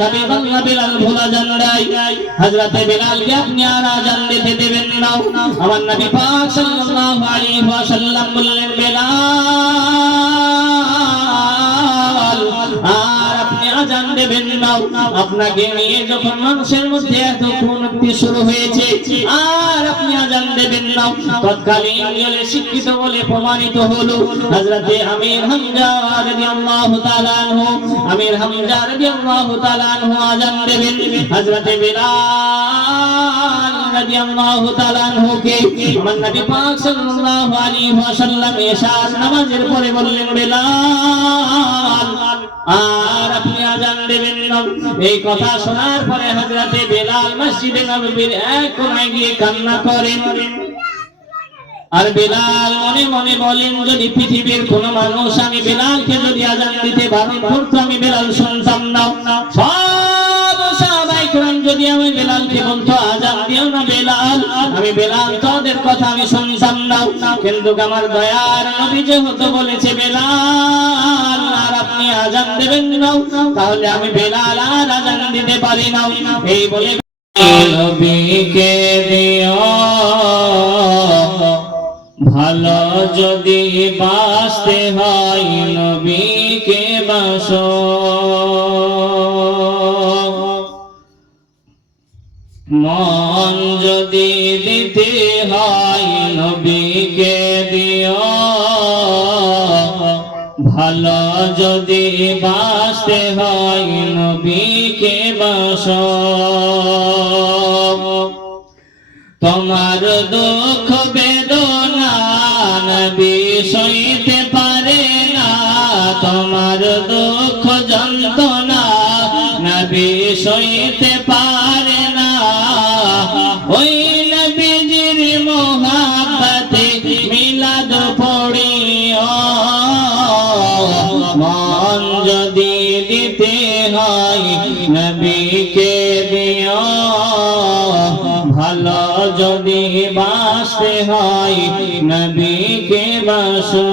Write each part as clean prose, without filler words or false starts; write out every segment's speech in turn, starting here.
হাবিবাল্লাহ বেলাল ভোলা যান নাই হযরতে বেলালকে আপনি আর আযান দিতে দেবেন না আমার নবী পাক সাল্লাল্লাহু আলাইহি ওয়াসাল্লাম বললেন বেলাল আর আপনি আযান দেবেন না আপনাকে নিয়ে যখন মানুষের মধ্যে এত খুনতি শুরু হয়েছে আর আপনি আযান দেবেন না তৎকালীন যুগে শিক্ষিত বলে প্রমাণিত হলো হযরতে আমির হামজা রাদিয়াল্লাহু তাআলা আনহু আমির হামজা রাদিয়াল্লাহু তাআলা আনহু আযান দেবেন হযরতে বেলাল রাদিয়াল্লাহু তাআলা আনহু কে আমার নবী পাক সাল্লাল্লাহু আলাইহি ওয়াসাল্লাম ইশার নামাজের পরে বললেন বেলাল আর আপনি আযান দেবেন না এই কথা শোনার পরে হযরতে বেলাল মসজিদে নববীর এক কোণায় গিয়ে কান্না করেন আর বেলাল মনে মনে বলেন যদি পৃথিবীর কোন মানুষ আমি বেলালকে যদি আযান দিতে বারণ করতো আমি বেলাল শুনতাম না সব সাহাবায়ে কেরাম যদি আমি বেলালকে বলতো আযান দিও না বেলাল আমি বেলাল তোদের কথা আমি শুনতাম না কিন্তু আমার দয়ার নবী যেহেতু বলেছে বেলাল আর আপনি আযান দেবেন না তাহলে আমি বেলাল আর আযান দিতে পারি না এই বলে নবীকে দিও ভালো যদি বাসতে হয় নবীকে বাসো মন যদি দিতে হয় নবীকে দিও ভালো যদি বাসতে হয় নবীকে বাসো তোমার দুঃখ বেদনা নবী সইতে পারে না তোমার দুঃখ যন্ত্রণা নবী সইতে পারে না ওই নবীজির মোহাব্বতে মিলাদ পড়িও মন যদি দিতে হয় নবীকে দিও ভালো যদি বাসতে হয় নবীকে বাসো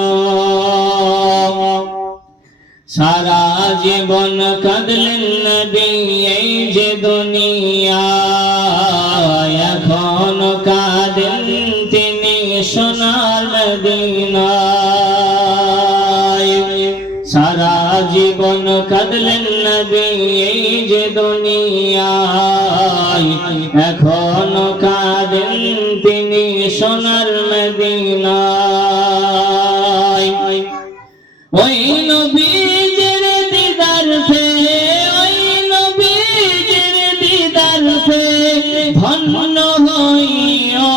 সারা জীবন কাঁদলেন নবী এই যে দুনিয়া এখন কাঁদেন তিনি সোনার মদিনায় সারা জীবন কাঁদলেন নবী এই যে দুনিয়ায় এখন কাঁদেন তিনি সোনার মদিনায় ওই নবীজির দিদার পে ওই নবীজির দিদার পে ধন্য হইও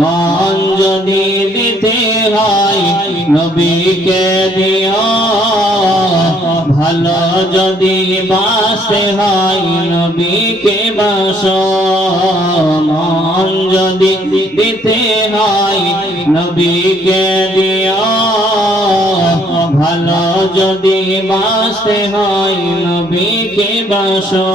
মন যদি দিতে হয় নবীকে দিও ভালো যদি বাসতে হয় নবীকে বাসো মন যদি দিতে হয় নবীকে দিও ভালো যদি বাসতে হয় নবীকে বাসো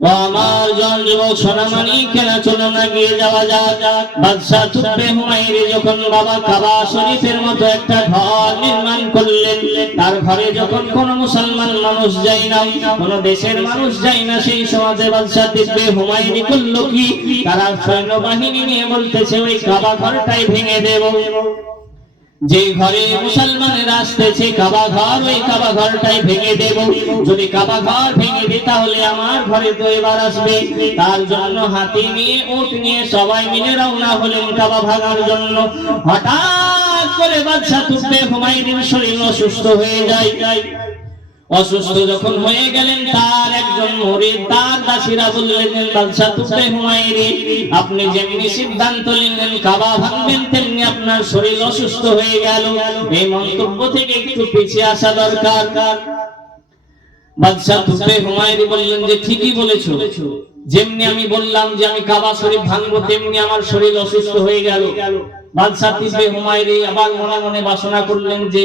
আমার জন যুবক সোনামণি কেনা চলো না গিয়ে যাওয়া যাক বাদশা তুব্বে হুমায়ুন যখন বাবা কাবা শরীফের মতো একটা ঘর নির্মাণ করলেন তার ঘরে যখন কোন মুসলমান মানুষ যায় না কোন দেশের মানুষ যায় না সেই সমাজে বাদশা তুব্বে হুমায়ুন করলো কি তারা সৈন্যবাহিনী নিয়ে বলতেছে ওই কাবা ঘরটাই ভেঙে দেব যে ঘরে মুসলমানেরা আসতেছে কাবা ঘর ওই কাবা ঘরটাই ভেঙে দেব যদি কাবা ঘর ভেঙে দিই তাহলে আমার ঘরে তো এবার আসবে তার জন্য হাতি নিয়ে উট নিয়ে সবাই মিলে রওনা হলেন কাবা ভাঙার জন্য হঠাৎ করে বাদশা তুব্বে হুমায়ুনের শরীর অসুস্থ হয়ে যায় অসুস্থ যখন হয়ে গেলেন তার একজন মুরিদ তার দাসীরা বললেন বাদশা তুব্বে হুমায়ুন আপনি যেমনি সিদ্ধান্ত নিলেন কাবা ভাঙবেন তেমনি আপনার শরীর অসুস্থ হয়ে গেল এই মন্তব্য থেকে একটু পিছিয়ে আসা দরকার বাদশা তুব্বে হুমায়ুন বললেন যে ঠিকই বলেছো যেমনি আমি বললাম যে আমি কাবা শরীফ ভাঙবো তেমনি আমার শরীর অসুস্থ হয়ে গেল বাদশা তুব্বে হুমায়ুন আবার মনে মনে বাসনা করলেন যে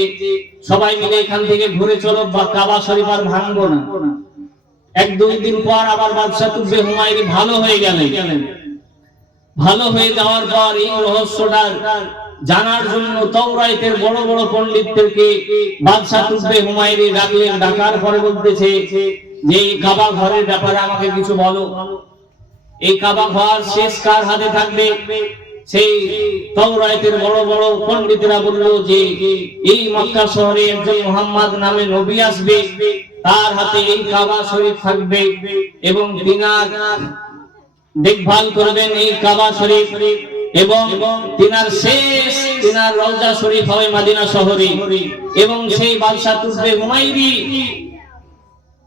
সবাই মিলে এখান থেকে ঘুরে চলো বা কাবা শরীফ আর ভাঙবো না এক দুই দিন পর আবার বাদশা তুব্বে হুমায়ুন ভালো হয়ে গেলেন ভালো হয়ে যাওয়ার পর এই রহস্যটার জানার জন্য তাওরাতের বড় বড় পণ্ডিতদেরকে বাদশা তুজবে হুমায়ুনি ডাকলেন। ডাকার পরে বলতেছে যে এই কাবা ঘরের ব্যাপারে আমাকে কিছু বলো। এই কাবা ঘর শেষ কার হাতে থাকবে? সেই তাওরাতের বড় বড় পণ্ডিতরা বলল যে এই মক্কা শহরে একজন মুহাম্মদ নামে নবী আসবে, তার হাতে এই কাবা শরীফ থাকবে এবং তিনার দেখভাল করবেন এই কাবা শরীফ, এবং তিনার রওজা শরীফ হবে মদিনা শহরে। এবং সেই বাদশা তুজবে হুমায়ুনি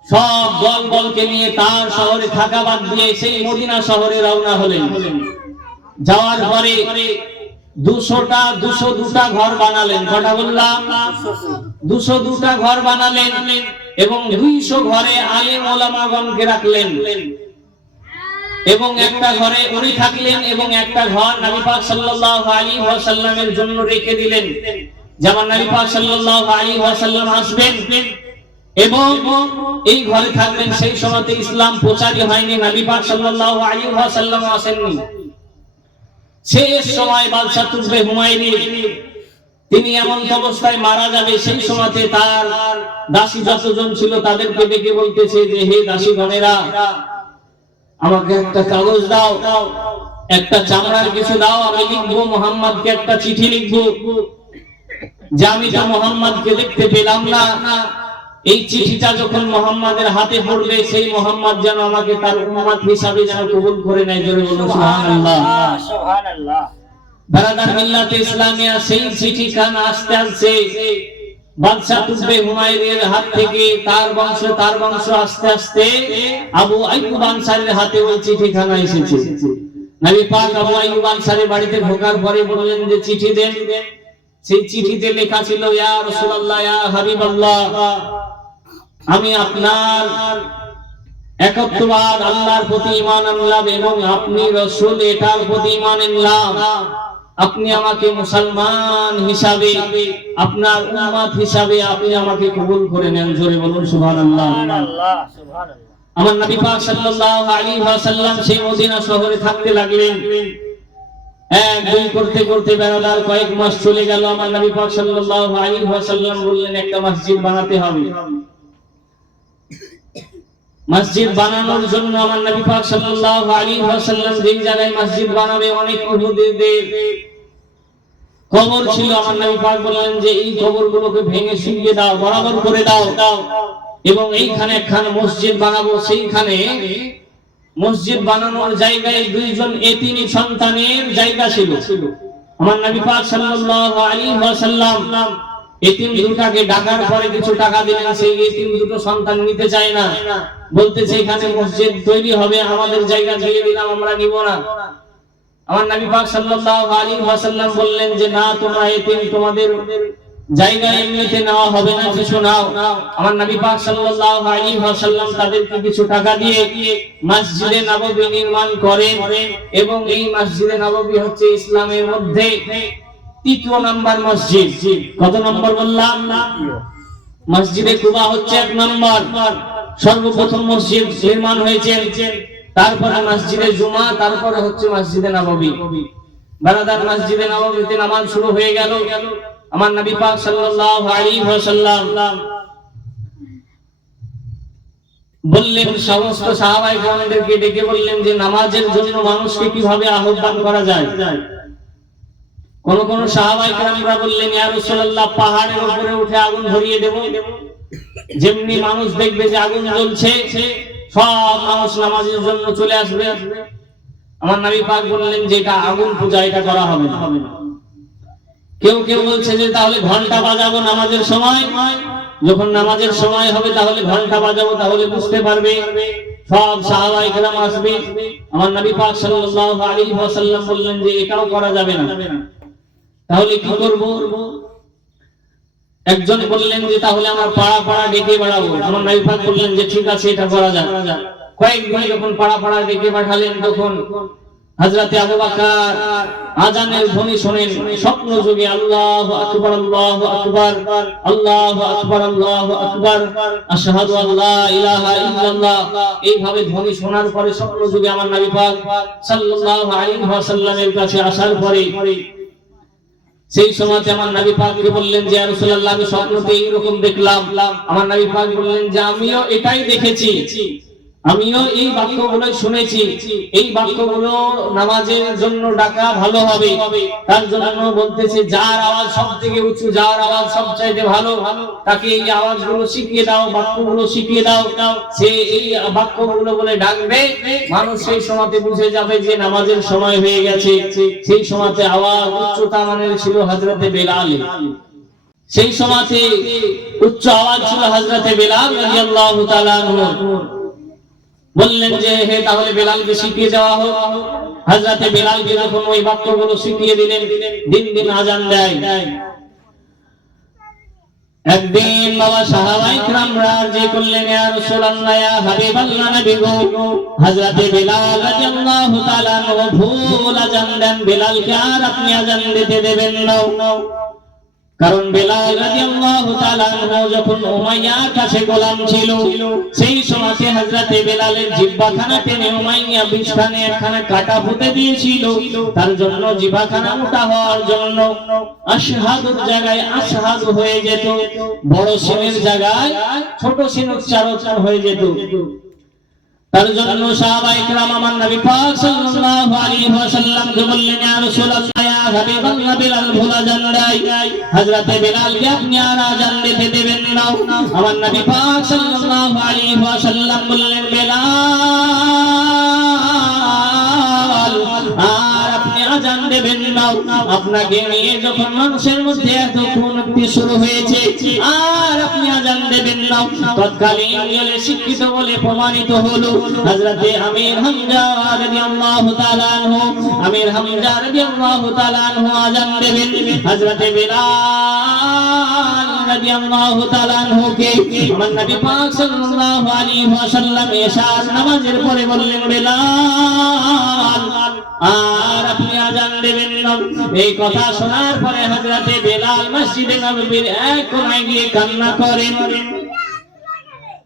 সব দলবলকে নিয়ে তার শহরে থাকা বাদ দিয়ে সেই মদিনা শহরে রওনা হলেন। যাওয়ার পরে 202টা ঘর বানালেন। কটা বললাম? 202টা ঘর বানালেন এবং 200 ঘরে আলেম ওলামাগণকে রাখলেন এবং একটা ঘরে উনি থাকলেন এবং একটা ঘর নবী পাক সাল্লাল্লাহু আলাইহি ওয়াসাল্লামের জন্য রেখে দিলেন। যেমন নবী পাক সাল্লাল্লাহু আলাইহি ওয়াসাল্লাম আসবেন এবং এই ঘরে থাকবেন। সেই সময়তে ইসলাম প্রচারই হয়নি, নবী পাক সাল্লাল্লাহু আলাইহি ওয়াসাল্লাম আসেননি। শেষ সময় বাদশা তুজবে হুমায়ুনি তিনি এমন অবস্থায় মারা যাবে, সেই সময়তে তার দাসী যতজন ছিল তাদেরকে ডেকে বলতেছে যে হে দাসীগণেরা, আমাকে একটা কাগজ দাও, একটা চামড়ার কিছু দাও, আমি লিখবো মুহাম্মদকে একটা চিঠি লিখবো যে আমি তো মুহাম্মদকে দেখতে পেলাম না। এই চিঠিটা যখন মুহাম্মাদের হাতে পড়বে সেই মুহাম্মদ যেন আমাকে তার উম্মত হিসাবে যেন কবুল করে নেয়। জোরে বলুন সুবহানাল্লাহ। সুবহানাল্লাহ। বারাদার মিল্লাতে ইসলামিয়া সেই চিঠি খান আস্তে আস্তে বাদশা তুজবে হুমায়ুনির হাত থেকে তার বংশ আস্তে আস্তে আবু আইয়ুব আনসারীর হাতে ওই চিঠিখানা এসেছে। নবী পাক আবু আইয়ুব আনসারীর বাড়িতে ঢোকার পরে বললেন যে চিঠি দেন। সেই চিঠিতে লেখা ছিল, ইয়া রাসূলুল্লাহ, ইয়া হাবিবাল্লাহ, আমি আপনার একত্ববাদ আল্লাহর প্রতি ঈমান আনলাম এবং আপনি রাসূল এটার প্রতি ঈমান আনলাম। আপনি আমাকে মুসলমান হিসাবে, আপনার উম্মত হিসাবে আপনি আমাকে কবুল করে নেন। জোরে বলুন সুবহানাল্লাহ। আমার নবী পাক সাল্লাল্লাহু আলাইহি ওয়াসাল্লাম সেই মদিনা শহরে থাকতে লাগলেন। এক দুই করতে করতে বেড়াদার কয়েক মাস চলে গেল। আমার নবী পাক সাল্লাল্লাহু আলাইহি ওয়াসাল্লাম বললেন একটা মসজিদ বানাতে হবে। মসজিদ বানানোর জন্য আমার নবী পাক সাল্লাল্লাহু আলাইহি ওয়াসাল্লাম যেই জায়গায় মসজিদ বানাবে অনেক ইহুদিদের কবর ছিল। আমার নবী পাক বললেন যে এই কবরগুলোকে ভেঙে ছিঁড়ে দাও, বরাবর করে দাও এবং এইখানে একখানা মসজিদ বানাবো। সেইখানে মসজিদ বানানোর জায়গায় দুইজন এতিম সন্তানের জায়গা ছিল। আমার নবী পাক সাল্লাল্লাহু আলাইহি ওয়াসাল্লাম এতিম দুটাকে ডাকার পরে কিছু টাকা দিলেন। সেই এতিম দুটো সন্তান নিতে চায় না, বলতেছে এখানে মসজিদ তৈরি হবে, আমাদের জায়গা দিয়ে দিলাম, আমরা নিব না। আমার নবী পাক সাল্লাল্লাহু আলাইহি ওয়াসাল্লাম বললেন যে না, তোমরা এতিম, তোমাদের জায়গা এমনিতে নেওয়া হবে না, কিছু নাও। আমার নবী পাক সাল্লাল্লাহু আলাইহি ওয়াসাল্লাম তাদেরকে কিছু টাকা দিয়ে মসজিদে নববী নির্মাণ করেন এবং এই মসজিদে নববী হচ্ছে ইসলামের মধ্যে ৩য় নাম্বার মসজিদ। কত নম্বর বললাম? মসজিদে কুবা হচ্ছে 1 নম্বর, সর্বপ্রথম মসজিদ নির্মাণ হয়েছে। তারপরে মসজিদে জুমা, তারপরে হচ্ছে মসজিদে নববী। বারাদার মসজিদে নববীতে নামাজ শুরু হয়ে গেল। আমার নবী পাক সাল্লাল্লাহু আলাইহি ওয়াসাল্লাম বললেন, সমস্ত সাহাবায়ে কেরামদেরকে ডেকে বললেন যে নামাজের জন্য মানুষকে কিভাবে আহ্বান করা যায়। কোন কোন সাহাবায়ে কেরামরা বললেন, ইয়া রাসূলুল্লাহ, পাহাড়ের উপরে উঠে আগুন ধরিয়ে দেব, যেমনি মানুষ দেখবে যে আগুন জ্বলছে সব মানুষ নামাজের জন্য চলে আসবে। আমার নবী পাক বললেন যে এটা আগুন পূজা, এটা করা হবে না। কেউ কেউ বলছে যে তাহলে ঘন্টা বাজাবো নামাজের সময়, যখন নামাজের সময় হবে তাহলে ঘন্টা বাজাবো, তাহলে বুঝতে পারবে, সব সাহাবায়ে কেরাম আসবে। আমার নবী পাক সাল্লাল্লাহু আলাইহি ওয়াসাল্লাম বললেন যে এটাও করা যাবে না। তাহলে কি করব? একজন বললেন যে তাহলে আমরা পাড়া পাড়া ডেকে বেড়াবো। আমার নবী পাক বললেন যে ঠিক আছে, এটা করা যায়। কয়েকদিন যখন পাড়া পাড়া ডেকে পাঠালেন, তখন হযরতে আবু বকর আযানের ধ্বনি শুনেন স্বপ্ন যোগে, আল্লাহু আকবার, আল্লাহু আকবার, আল্লাহু আকবার, আল্লাহু আকবার, আশহাদু আল্লা ইলাহা ইল্লাল্লাহ, এইভাবে ধ্বনি শোনার পরে স্বপ্ন যোগে আমার নবী পাক সাল্লাল্লাহু আলাইহি ওয়াসাল্লামের কাছে আসার পরে সেই সময় আমার নবী পাককে বললেন যে ইয়া রাসূলুল্লাহ, আমি স্বপ্নতে এইরকম দেখলাম। আমার নবী পাক বললেন যে আমিও এটাই দেখেছি, আমিও এই বাক্যগুলো শুনেছি। এই বাক্যগুলো নামাজের জন্য ডাকা ভালো হবে, তার জন্য বলতেছে যার আওয়াজ সবথেকে উঁচু, যার আওয়াজ সবচাইতে ভালো, তাকে এই আওয়াজগুলো শিখিয়ে দাও, বাক্যগুলো শিখিয়ে দাও। সে এই বাক্যগুলো বলে ডাকবে, মানুষ সেই সময়তে বুঝে যাবে যে নামাজের সময় হয়ে গেছে। সেই সময়তে আওয়াজ উচ্চতা মানের ছিল হযরতে বেলাল, সেই সময়তে উচ্চ আওয়াজ ছিল হযরতে বেলাল রাদিয়াল্লাহু তাআলা আনহু। বললেন যে হে তাহলে বেলালকে শিখিয়ে দেওয়া হোক। হযরতে বেলালকে যখন ওই বাক্যগুলো শিখিয়ে দিলেন, দিন দিন আজান দেয়। একদিন বাবা সাহাবায়ে কিরামরা যে করলেন, ইয়া রাসূলুল্লাহ, ইয়া হাবিবাল্লাহ, নবী গো, হযরতে বেলাল রাদিয়াল্লাহু তাআলা আনহু ভুল আজান দেন, বেলালকে আর আপনি আজান দিতে দেবেন না। কারণ বেলাল রাদিয়াল্লাহু তাআলা আনহু যখন উমাইয়ার কাছে গোলাম ছিল, সেই সময়তে হযরতে বেলালের জিহ্বাখানা টেনে উমাইয়া বিছখানে একখানা কাটা ফুটে দিয়েছিল। তার জন্য জিহ্বাখানা মোটা হওয়ার জন্য আশহাদুর জায়গায় আশহাদু হয়ে যেত, বড় সিনের জায়গায় ছোট সিন উচ্চারণ হয়ে যেত। তার জন্য সাহাবায়ে কিরাম আমার নবী পাক সাল্লাল্লাহু আলাইহি ওয়াসাল্লামকে বললেন, ইয়া রাসূলুল্লাহ, ইয়া হাবিবাল্লাহ, বেলাল ভুল আজান দেয়, হযরতে বেলালকে আপনি আর আজান দিতে দেবেন না। আমার নবী পাক সাল্লাল্লাহু আলাইহি ওয়াসাল্লাম বললেন, বেলাল আর আপনি আজান দেবেন না। আপনাকে নিয়ে যখন মানুষের মধ্যে এত খুনতি শুরু হয়েছে, আর আপনি আজান দেবেন না। তৎকালীন যুগে শিক্ষিত বলে প্রমাণিত হলো হযরতে আমির হামজা রাদিয়াল্লাহু তাআলা আনহু, আমির হামজা রাদিয়াল্লাহু তাআলা আনহু আজান দেবেন। হযরতে বেলাল রাদিয়াল্লাহু তাআলা আনহুকে আমার নবী পাক সাল্লাল্লাহু আলাইহি ওয়াসাল্লাম এশার নামাজের পরে বললেন, বেলাল আর আপনি আজান দেবেন না। এই কথা শোনার পরে হযরতে বেলাল মসজিদে নববীর এক কোণায় গিয়ে কান্না করেন।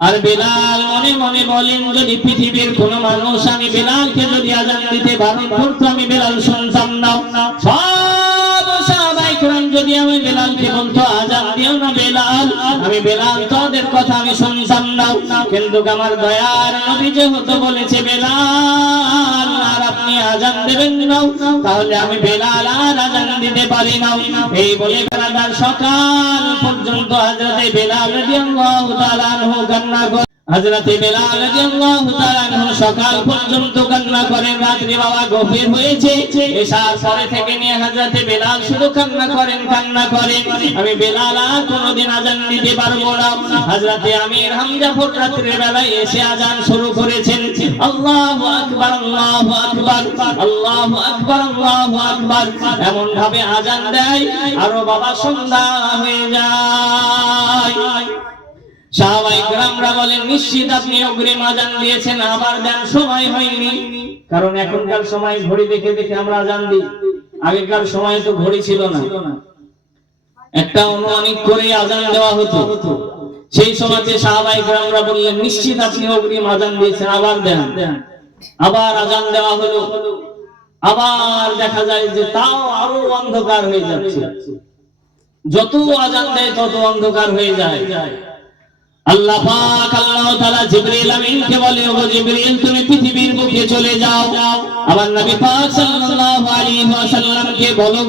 আর বেলাল মনে মনে বলেন, যদি পৃথিবীর কোন মানুষ আমি বেলালকে যদি আজান দিতে বারণ করতো, আমি বেলাল শুনতাম না। সব সাহাবায়ে কিরাম যদি আমি বেলালকে বলতো আজান দিও না বেলাল, আমি বেলাল তোদের কথা আমি শুনতাম না। কিন্তু আমার দয়ার নবী যেহেতু বলেছে বেলাল আর আপনি আজান দেবেন না, তাহলে আমি বেলাল আর আজান দিতে পারি না। এই বলে বেলাল সকাল পর্যন্ত হযরতে বেলাল রাদিয়াল্লাহু তাআলা আনহু কান্না করেন। হযরতে বেলাল রাদিয়াল্লাহু তাআলা আনহু সকাল পর্যন্ত কান্না করেন। রাত্রি বাবা গভীর হয়েছে, এশার পরে থেকে নিয়ে হযরতে বেলাল শুধু কান্না করেন, কান্না করেন, আমি বেলাল আর কোনোদিন আজান দিতে পারবো না। হযরতে আমির হামজা ভোর রাত্রির বেলায় এসে আজান শুরু করেছেন। আল্লাহু আকবার, আল্লাহু আকবার, আল্লাহু আকবার, আল্লাহু আকবার, এমন ভাবে আজান দেয় আরো বাবা সন্ধ্যা হয়ে যায়। সাহাবায়ে কিরামরা বলেন, নিশ্চিত আপনি অগ্রিম আজান দিয়েছেন, আবার দেন, সময় হয়নি। কারণ এখনকার সময় ঘড়ি দেখে দেখে আমরা আজান দিই, আগেকার সময় তো ঘড়ি ছিল না, একটা অনুমানিক করে আজান দেওয়া হতো। সেই সময়তে সাহাবায়ে কিরামরা বললেন, নিশ্চিত আপনি অগ্রিম আজান দিয়েছেন, আবার দেন। আবার আজান দেওয়া হলো, আবার দেখা যায় যে তাও আরো অন্ধকার হয়ে যাচ্ছে, যত আজান দেয় তত অন্ধকার হয়ে যায়। আল্লাহ পাক আল্লাহ তাআলা জিবরিল আমিনকে বলে, ও জিবরিল তুমি পৃথিবীর বুকে চলে যাও, আমার নবী পাক সাল্লাল্লাহু আলাইহি ওয়াসাল্লামকে বলো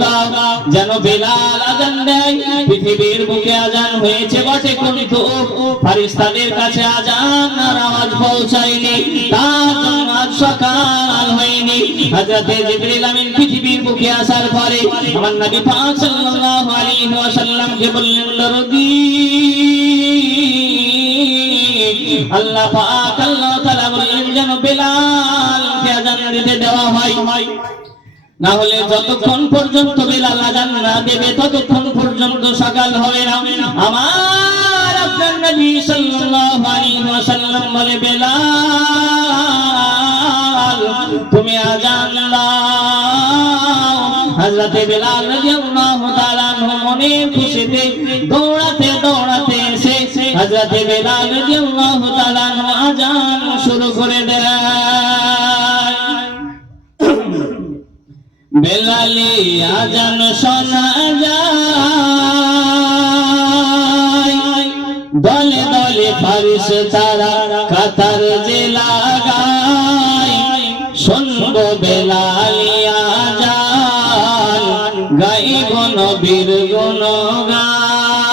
যেন বেলাল আজান দেয়। পৃথিবীর বুকে আজান হয়েছে বটে, কিন্তু ফেরেশতাদের কাছে আজান আর আওয়াজ পৌঁছায়নি, তার জন্য আজ সকাল হয়নি। হযরতে জিবরিল আমিন পৃথিবীর বুকে আসার পরে আমার নবী পাক সাল্লাল্লাহু আলাইহি ওয়াসাল্লামকে বললেন, দরদি আল্লাহ পাক আল্লাহ তাআলা বললেন যেন বেলালকে আজান দিতে দেওয়া হয়, না হলে যতক্ষণ পর্যন্ত বেলাল আজান না দেবে ততক্ষণ পর্যন্ত সকাল হবে না। আমার আপনার নবী সাল্লাল্লাহু আলাইহি ওয়াসাল্লাম বলে, বেলাল তুমি আজান দাও। হযরতে বেলাল রাদিয়াল্লাহু তাআলা মনে খুশিতে দৌড়াতে দৌড়াতে এসে হযরতে বেলাল রাদিয়াল্লাহু তাআলা আজান শুরু করে দেয়। বেলালি আজান শোনা যায়, দলে দলে ফারিস্তারা কাতার যে লাগায়, শুনবো বেলালি আজান, গাইব নবীর গুণগান।